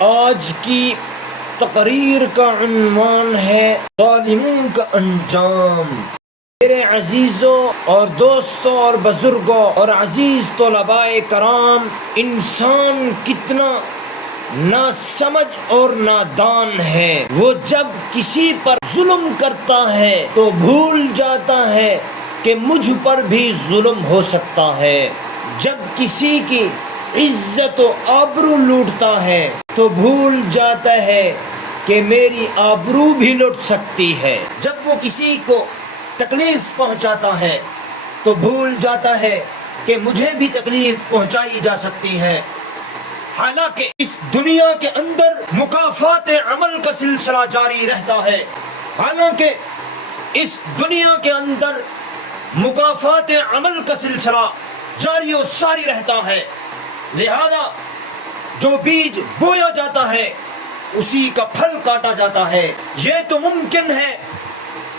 آج کی تقریر کا عنوان ہے ظالموں کا انجام۔ میرے عزیزوں اور دوستوں اور بزرگوں اور عزیز طلباء کرام، انسان کتنا ناسمجھ اور نادان ہے۔ وہ جب کسی پر ظلم کرتا ہے تو بھول جاتا ہے کہ مجھ پر بھی ظلم ہو سکتا ہے۔ جب کسی کی عزت و آبرو لوٹتا ہے تو بھول جاتا ہے کہ میری آبرو بھی لوٹ سکتی ہے۔ جب وہ کسی کو تکلیف پہنچاتا ہے تو بھول جاتا ہے کہ مجھے بھی تکلیف پہنچائی جا سکتی ہے۔ حالانکہ اس دنیا کے اندر مکافات عمل کا سلسلہ جاری رہتا ہے۔ حالانکہ اس دنیا کے اندر مکافات عمل کا سلسلہ جاری و ساری رہتا ہے، لہذا جو بیج بویا جاتا ہے اسی کا پھل کاٹا جاتا ہے۔ یہ تو ممکن ہے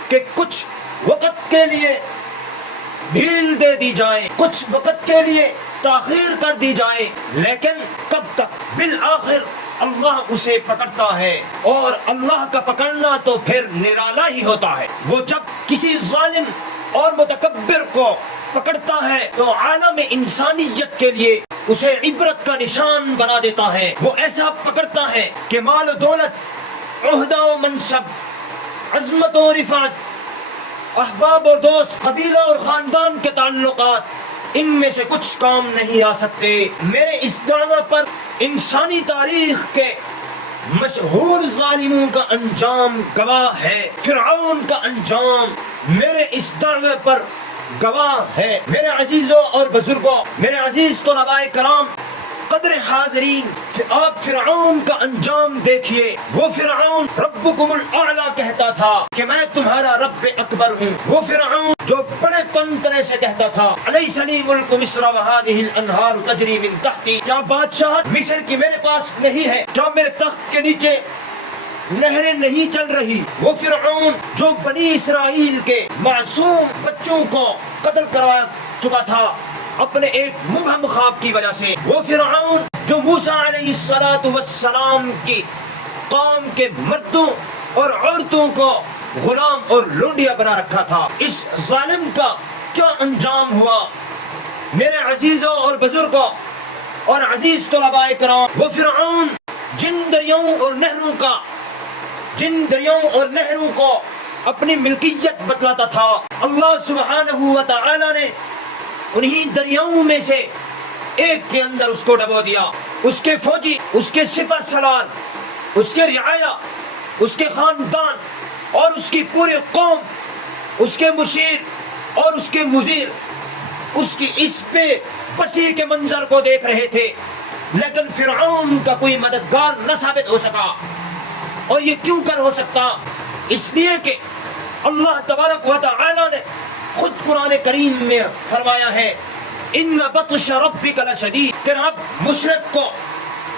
کہ کچھ وقت کے لیے ڈھیل دے دی جائے، کچھ وقت کے لیے تاخیر کر دی جائے، لیکن کب تک؟ بالآخر اللہ اسے پکڑتا ہے، اور اللہ کا پکڑنا تو پھر نرالا ہی ہوتا ہے۔ وہ جب کسی ظالم اور متکبر کو پکڑتا ہے تو عالم انسانیت کے لیے اسے عبرت کا نشان بنا دیتا ہے۔ وہ ایسا پکڑتا ہے کہ مال و دولت، عہدہ و منصب، عظمت و رفعت، احباب و دوست، قبیلہ اور خاندان کے تعلقات، ان میں سے کچھ کام نہیں آ سکتے۔ میرے اس دعویٰ پر انسانی تاریخ کے مشہور ظالموں کا انجام گواہ ہے۔ فرعون کا انجام میرے اس دعوے پر گواہ ہے۔ میرے عزیزوں اور بزرگوں، میرے عزیز طلباء کرام، قدر حاضرین، آپ فرعون کا انجام دیکھیے۔ وہ فرعون ربکم الاعلی کہتا تھا کہ میں تمہارا رب اکبر ہوں۔ وہ فرعون جو بڑے تنتنے سے کہتا تھا الیس لی ملک مصر وہذہ الانہار تجری من تحتی، کیا بادشاہت مصر کی میرے پاس نہیں ہے؟ کیا میرے تخت کے نیچے نہریں نہیں چل رہی؟ وہ فرعون جو بنی اسرائیل کے معصوم بچوں کو قتل کروا چکا تھا اپنے ایک مبہم خواب کی وجہ سے۔ وہ فرعون جو موسیٰ علیہ السلام کی قوم کے مردوں اور عورتوں کو غلام اور لونڈیا بنا رکھا تھا۔ اس ظالم کا کیا انجام ہوا؟ میرے عزیزوں اور بزرگوں اور عزیز طلباء کرام، وہ فرعون جن دریاؤں اور نہروں کو اپنی ملکیت بتلاتا تھا، اللہ سبحانہ و تعالی نے انہی دریاؤں میں سے ایک کے اندر اس کو ڈبو دیا۔ اس کے فوجی، اس کے سپہ سالار، اس کے رعایا، اس کے خاندان اور اس کی پوری قوم، اس کے مشیر اور اس کے مزیر اس کی اس پہ بسی کے منظر کو دیکھ رہے تھے، لیکن فرعون کا کوئی مددگار نہ ثابت ہو سکا۔ اور یہ کیوں کر ہو سکتا؟ اس لیے کہ اللہ تبارک و تعالی نے خود قرآن کریم میں فرمایا ہے ان بطش ربک لشدید، کہ رب مشرک کو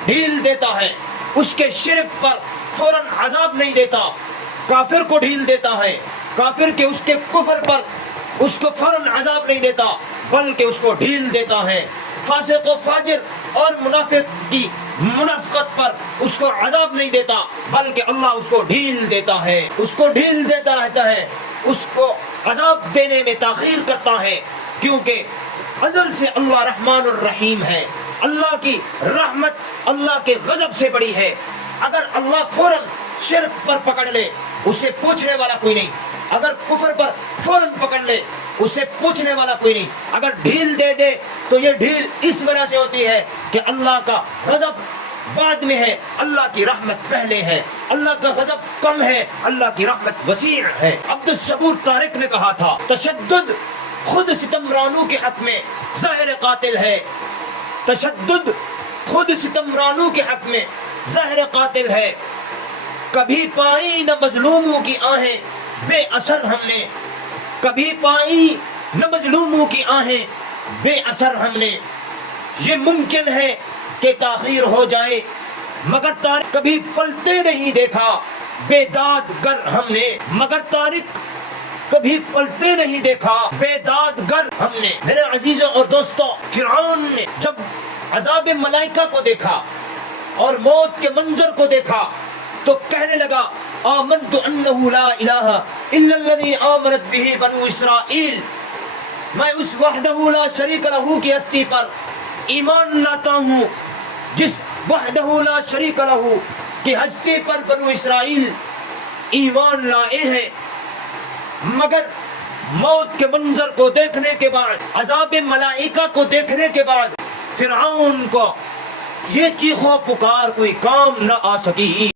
ڈھیل دیتا ہے، اس کے شرک پر فوراً عذاب نہیں دیتا۔ کافر کو ڈھیل دیتا ہے، کافر کے اس کے کفر پر اس کو فوراً عذاب نہیں دیتا، بلکہ اس کو ڈھیل دیتا ہے۔ فاسق و فاجر اور منافق کی منافقت پر اس کو عذاب نہیں دیتا، بلکہ اللہ اس کو ڈھیل دیتا ہے، اس کو ڈھیل دیتا رہتا ہے، اس کو عذاب دینے میں تاخیر کرتا ہے، کیونکہ ازل سے اللہ رحمان الرحیم ہے۔ اللہ کی رحمت اللہ کے غضب سے بڑی ہے۔ اگر اللہ فوراً شرک پر پکڑ لے اسے پوچھنے والا کوئی نہیں، اگر کفر پر فوراً پکڑ لے اسے پوچھنے والا کوئی نہیں، اگر ڈھیل دے دے تو یہ ڈھیل اس وجہ سے ہوتی ہے کہ اللہ کا غضب بعد میں ہے، اللہ کی رحمت پہلے ہے۔ اللہ کا غضب کم ہے، اللہ کی رحمت وسیع ہے۔ عبد الصبور طارق نے کہا تھا تشدد خود ستمرانوں کے حق میں زہر قاتل ہے، تشدد خود ستمرانوں کے حق میں زہر قاتل ہے۔ کبھی پائی نہ مظلوموں کی آہیں بے اثر ہم نے، کبھی پائی نہ مظلوموں کی آہیں بے اثر ہم نے۔ یہ ممکن ہے کہ تاخیر ہو جائے، مگر طارق کبھی پلتے نہیں دیکھا بے داد گر ہم نے، مگر طارق کبھی پلتے نہیں دیکھا بے داد گر ہم نے۔ میرے عزیزوں اور دوستوں، فرعون نے جب عذاب ملائکہ کو دیکھا اور موت کے منظر کو دیکھا تو کہنے لگا آمنت انہ لا الہ الا الذی آمنت بہ بنو اسرائیل، میں اس وحدہ لا شریک لہ کی ہستی پر ایمان لاتا ہوں جس وحدہ لا شریک لہ کی ہستی پر بنو اسرائیل ایمان لائے ہیں۔ مگر موت کے منظر کو دیکھنے کے بعد، عذاب ملائکہ کو دیکھنے کے بعد فرعون کو یہ چیخو پکار کوئی کام نہ آ سکی۔